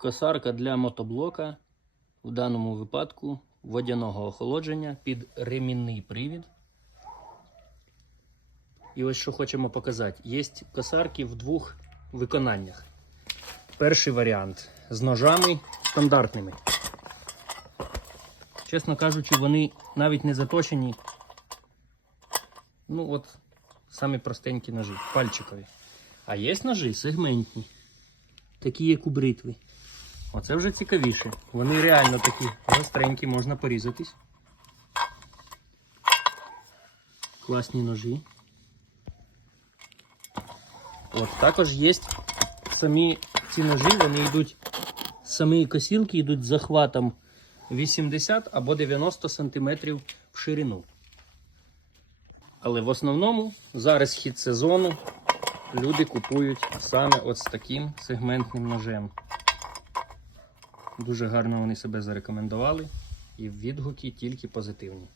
Косарка для мотоблока, в даному випадку водяного охолодження під ремінний привід. І ось що хочемо показати. Є косарки в двох виконаннях. Перший варіант з ножами стандартними. Чесно кажучи, вони навіть не заточені. Ну, от, самі простенькі ножі, пальчикові. А є ножі сегментні, такі як у бритви. Оце вже цікавіше. Вони реально такі гостренькі, можна порізатись. Класні ножі. От, також є самі ці ножі, вони йдуть, самі косілки йдуть захватом 80 або 90 см в ширину. Але в основному зараз хід сезону люди купують саме от з таким сегментним ножем. Дуже гарно вони себе зарекомендували і відгуки тільки позитивні.